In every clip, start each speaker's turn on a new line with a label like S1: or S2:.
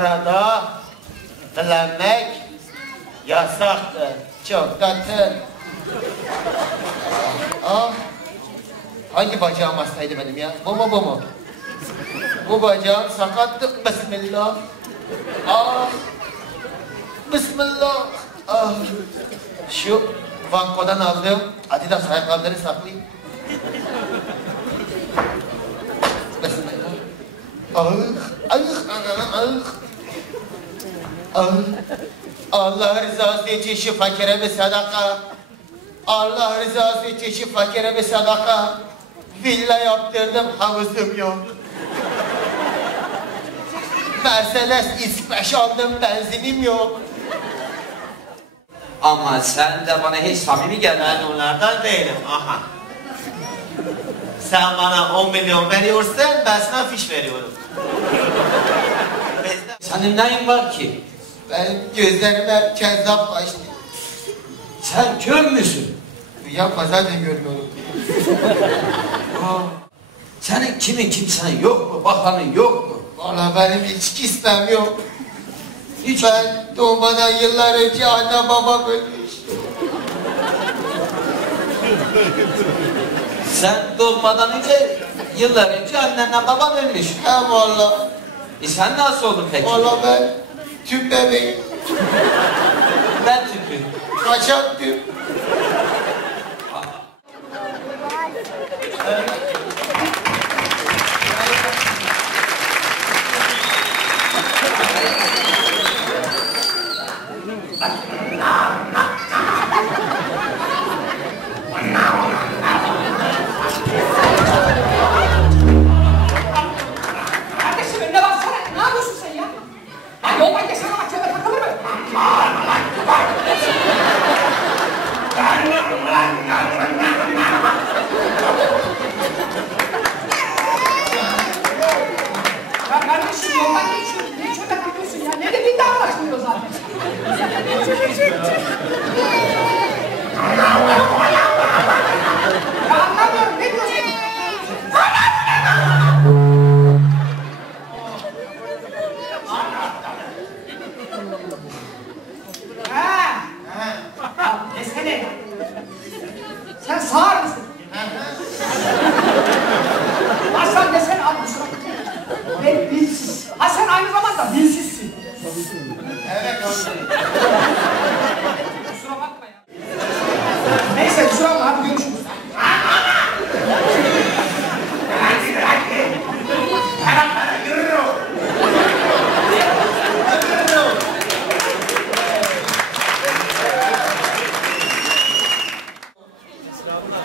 S1: arada dilenmek yasaktır. Çok tatlı. Ah, hangi bacağım hastaydı benim ya? Bu mu bu mu? Bu bacağım sakattı. Bismillah. Ah. Bismillah. Ah. Şu Vanko'dan aldığım Adidas ayakkabıları saklayayım. Bismillah. Ah. Ah. Ah. Ah. Ah. Allah rızası için şu fakire bir sadaka. Allah rızası için şu fakire bir sadaka. Villa yaptırdım havuzum yok. Mercedes İsveç aldım benzinim yok.
S2: Ama sen de bana hiç samimi gelmedin.
S1: Ben onlardan değilim aha. Sen bana 10 milyon veriyorsun ben sana fiş veriyorum.
S2: Senin neyin var ki?
S1: Ben gözlerime kezzap açtı.
S2: Sen kör müsün?
S1: Yapma zaten görmüyorum.
S2: Senin kimin kimsen yok mu? Bakanın yok mu?
S1: Valla benim hiç kismem yok. Hiç ben doğmadan yıllar önce anne babam ölmüş.
S2: Sen doğmadan önce, yıllar önce annenle baban ölmüş.
S1: He valla.
S2: E sen nasıl oldun peki?
S1: Valla ben tüp bebeğim.
S2: Ben tüpü.
S1: Kaçak tüp.
S3: Neću da kapusu, ja ne bi mi ne, ne, zadnju. Neću, neću, neću. Zamanda dilsizsin.
S1: Evet oğlum.
S3: Kusura bakma ya. Neyse kusura bakma hadi görüşürüz.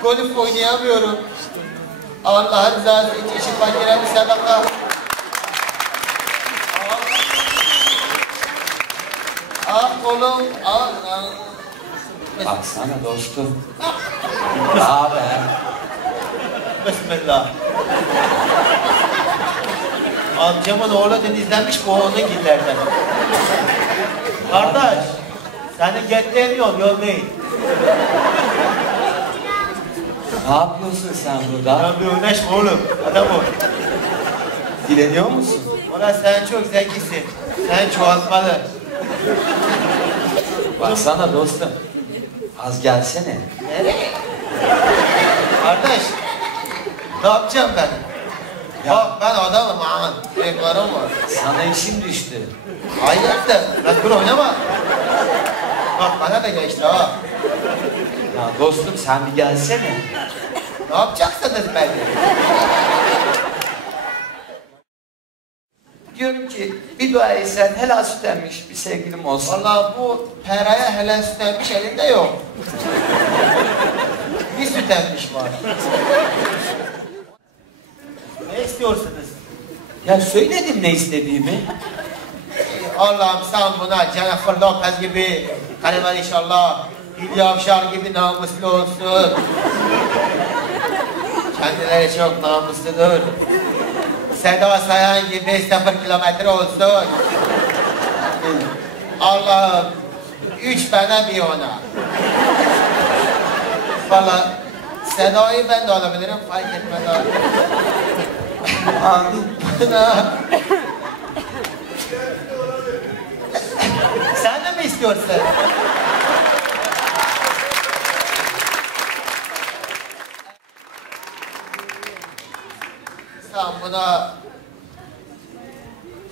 S1: Golf oynayamıyorum. Allah rızası için şu fakire bir sadaka. Ah kolum, ah.
S2: Baksana dostum. Ne haber?
S1: Bismillah. Amcamın oğlu denizlenmiş bu onun gillerden. Kardeş, senin getlerin yol, değil.
S2: Ne yapıyorsun sen burada?
S1: Ben bir uğraşma oğlum, adam ol.
S2: Dileniyor musun?
S1: Ulan sen çok zekisin. Sen çoğaltmalı.
S2: Baksana dostum. Az gelsene.
S1: Nereye? Kardeş, ne yapacağım ben? Bak ben adamım ha. Reklarım var.
S2: Sana işim düştü.
S1: Hayırdır? Razgır oynama. Bak bana da geçti ha.
S2: Ya dostum sen bir gelsene.
S1: Ne yapacaksınız beni?
S2: Diyorum ki bir dua etsen helal süt emmiş bir sevgilim olsun.
S1: Vallahi bu peraya hele süt emmiş elinde yok. Bir süt emmiş var. Ne istiyorsunuz?
S2: Ya söyledim ne istediğimi.
S1: Allah'ım sen buna Jennifer Lopez gibi, Kaliman inşallah, Hülya Avşar gibi namuslu olsun. Kendileri çok namusludur. Seda Sayan gibi sıfır kilometre olsun. Allah'ım, üç bana bir ona. Valla Seda'yı ben de alabilirim, fark etmeden. Bana... Sen de mi istiyorsun? Buna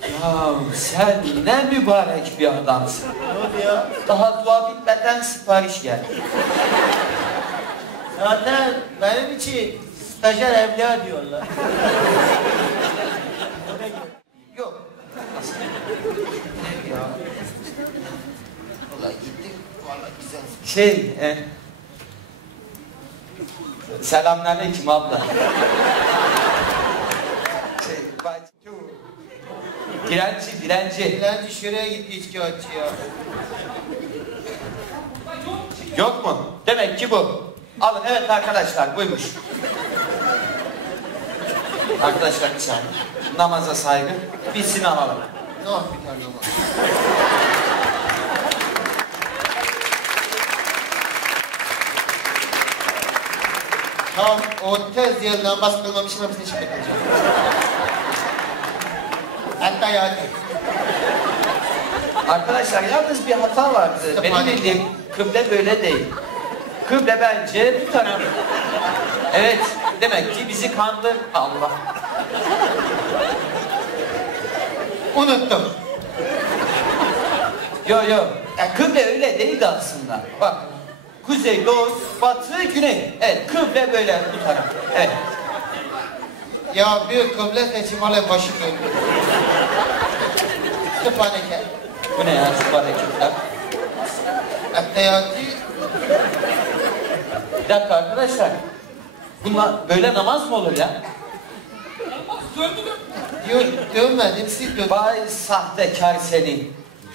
S2: Ya sen ne mübarek bir adamsın.
S1: ne oluyor?
S2: Daha dua bitmeden sipariş geldi.
S1: Zaten benim için stajyer evliya diyorlar.
S2: Yok.
S1: ya. Vallahi gittik. Vallahi güzel.
S2: Şey, e, selamünaleyküm abla. Şey, bacı- direnci, direnci.
S1: Dilenci şuraya gitti içki açıyor.
S2: Yok mu? Demek ki bu. Alın, evet arkadaşlar, buymuş. Arkadaşlar bir saniye. Namaza saygı. Bilsin alalım.
S1: Ne yap bir tane ama. Tam o tez yıl namaz kılmamışım hapiste çıkıp kalacağım. Hatta yani.
S2: Arkadaşlar yalnız bir hata vardı. Benim
S1: Yapma.
S2: bildiğim kıble böyle değil. Kıble bence bu taraf. Evet, demek ki bizi kandır. Allah.
S1: Unuttum.
S2: Yo yo. Ya kıble öyle değildi aslında. Bak. Kuzey, doğu, batı, güney. Evet, kıble böyle bu taraf. Evet.
S1: Ya bir kıble seçim alay başım döndü. Sübhaneke.
S2: Bu ne ya?
S1: Hatta yani
S2: Bir dakika arkadaşlar. Bunlar böyle namaz mı olur ya?
S1: diyor dönmedim siz dön.
S2: Vay sahtekar seni.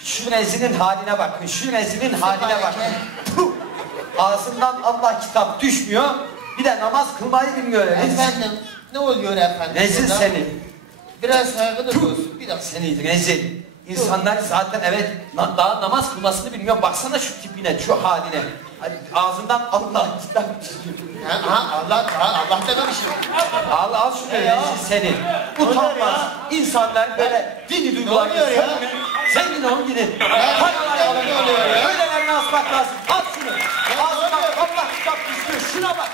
S2: Şu nezinin haline bakın. Şu nezinin haline bakın. Puh! Ağzından Allah kitap düşmüyor. Bir de namaz kılmayı bilmiyor.
S1: Efendim ne oluyor efendim?
S2: Rezil
S1: burada?
S2: senin.
S1: Biraz saygılı olsun. Bir dakika.
S2: Seni rezil. İnsanlar zaten evet na- daha namaz kılmasını bilmiyor. Baksana şu tipine, şu haline. Hani Ağzından Allah.
S1: Ha, ha Allah ha, Allah dememişim.
S2: Al al şunu
S1: Ne
S2: rezil seni. Utanmaz. İnsanlar böyle dini duygular
S1: oluyor ya?
S2: Zengin olun gidin. Paralar
S1: ne
S2: alın.
S1: oluyor ya?
S2: Öylelerine asmak lazım. At şunu.
S1: ne oluyor?
S2: Allah kitap düşüyor. Şuna bak.